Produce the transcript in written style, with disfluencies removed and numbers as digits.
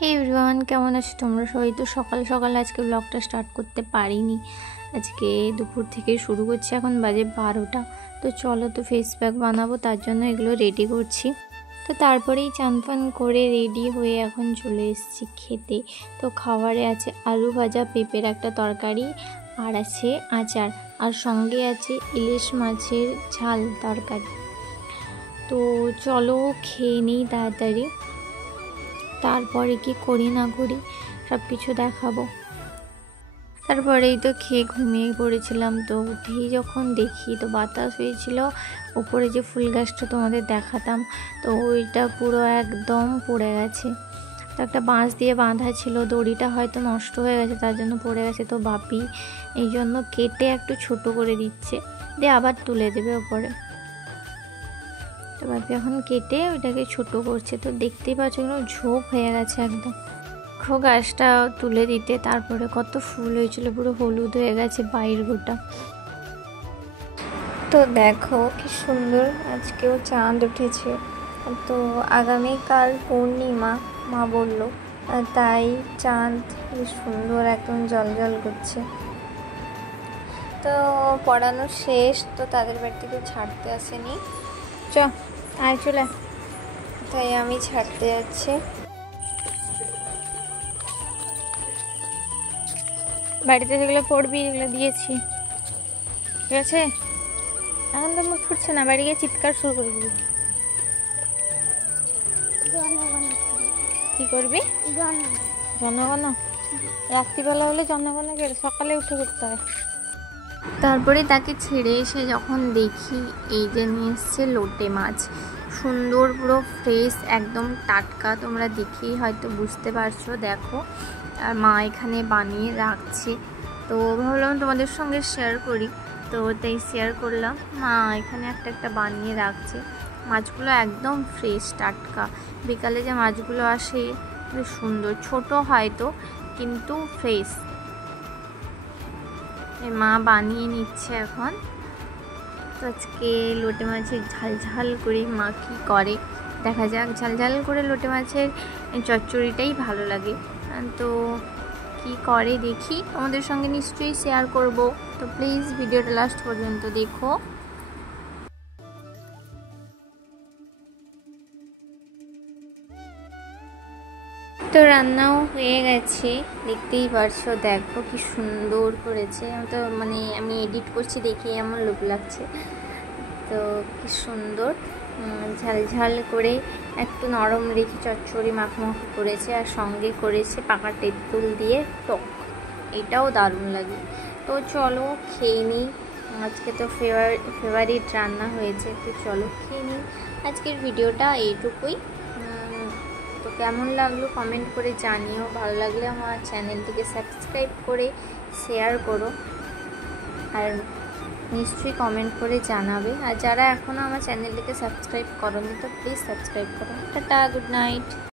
হে everyone, কেমন আছো তোমরা সবাই? তো সকাল সকাল আজকে ব্লগটা স্টার্ট করতে পারিনি, আজকে দুপুর থেকে শুরু করছি। এখন বাজে 12টা। তো চলো, তো ফেস প্যাক বানাবো, তার জন্য এগুলো রেডি করছি। তো তারপরেই চান ফান করে রেডি হয়ে এখন চলে এসেছি খেতে। তো খাবারে আছে আলু ভাজা, পেঁপের একটা তরকারি, আর আছে আচার, আর সঙ্গে আছে ইলিশ মাছের ঝাল তরকারি। তো চলো খেয়ে নিই তাড়াতাড়ি, তারপরে কি করি না করি সব কিছু দেখাবো। তারপরেই তো খেয়ে ঘুমিয়ে পড়েছিলাম। তো উঠেই যখন দেখি তো বাতাস হয়েছিল, উপরে যে ফুল গাছটা তোমাদের দেখাতাম, তো ওইটা পুরো একদম পড়ে গেছে। তো একটা বাঁশ দিয়ে বাঁধা ছিল, দড়িটা হয়তো নষ্ট হয়ে গেছে, তার জন্য পড়ে গেছে। তো বাপি এই জন্য কেটে একটু ছোট করে দিচ্ছে, দিয়ে আবার তুলে দেবে ওপরে। তো বাপি এখন কেটে ওইটাকে ছোট করছে। তো দেখতেই পাচ্ছ ঝোপ হয়ে গেছে একদম। গাছটা তুলে দিতে, তারপরে কত ফুল হয়েছিল, পুরো হলুদ হয়ে গেছে বাইরের গোটা। তো দেখো কি সুন্দর, আজকেও চাঁদ উঠেছে। তো আগামীকাল পূর্ণিমা মা বলল, তাই চাঁদ কি সুন্দর একদম জল করছে। তো পড়ানো শেষ, তো তাদের বাড়ি থেকে ছাড়তে আসেনি, চলে, তাই আমি ছাড়তে যাচ্ছি। বাড়িতে যেগুলো পড়বি এগুলো দিয়েছি, ঠিক আছে? এখন তো মুখ ফুটছে না, বাড়ি গিয়ে চিৎকার শুরু করে দিবি। কি করবি? জনগণ। রাত্রিবেলা হলে জনগণ সকালে উঠে করতে হয়। তারপরে তাকে ছেড়ে এসে যখন দেখি, এই যে নিয়ে এসছে লোটে মাছ, সুন্দর পুরো ফ্রেশ একদম টাটকা। তোমরা দেখেই হয়তো বুঝতে পারছো, দেখো। আর মা এখানে বানিয়ে রাখছে, তো ভাবলাম তোমাদের সঙ্গে শেয়ার করি। তো তাই শেয়ার করলাম। মা এখানে একটা বানিয়ে রাখছে। মাছগুলো একদম ফ্রেশ টাটকা। বিকালে যে মাছগুলো আসে বেশ সুন্দর, ছোট হয়তো কিন্তু ফ্রেশ। মা বানিয়ে নিচ্ছে এখন। তো আজকে লোটে মাছের ঝাল করে মা কী করে দেখা যাক। ঝাল করে লোটে মাছের চচ্চড়িটাই ভালো লাগে। তো কি করে দেখি, তোমাদের সঙ্গে নিশ্চয়ই শেয়ার করব। তো প্লিজ ভিডিওটা লাস্ট পর্যন্ত দেখো। তো রান্নাও হয়ে গেছে, দেখতেই পারছো। দেখো কি সুন্দর করেছে। তো আমি এডিট করছি দেখেই আমার লোভ লাগছে। তো কি সুন্দর ঝাল করে একটু নরম রেখে চচ্চড়ি মাখো করেছে, আর সঙ্গে করেছে পাকা তেঁতুল দিয়ে টক, এটাও দারুণ লাগে। তো চলো খেয়ে নিই, আজকে তো ফেভারিট রান্না হয়েছে। তো চলো খেয়ে নিই। আজকের ভিডিওটা এইটুকুই। তো কেমন লাগলো কমেন্ট করে জানিও। ভালো লাগলে আমার চ্যানেলটিকে সাবস্ক্রাইব করে শেয়ার করো, আর নিশ্চয়ই কমেন্ট করে জানাবে। আর যারা এখনও আমার চ্যানেলটিকে সাবস্ক্রাইব করোনি, তো প্লিজ সাবস্ক্রাইব করো। Tata, good night.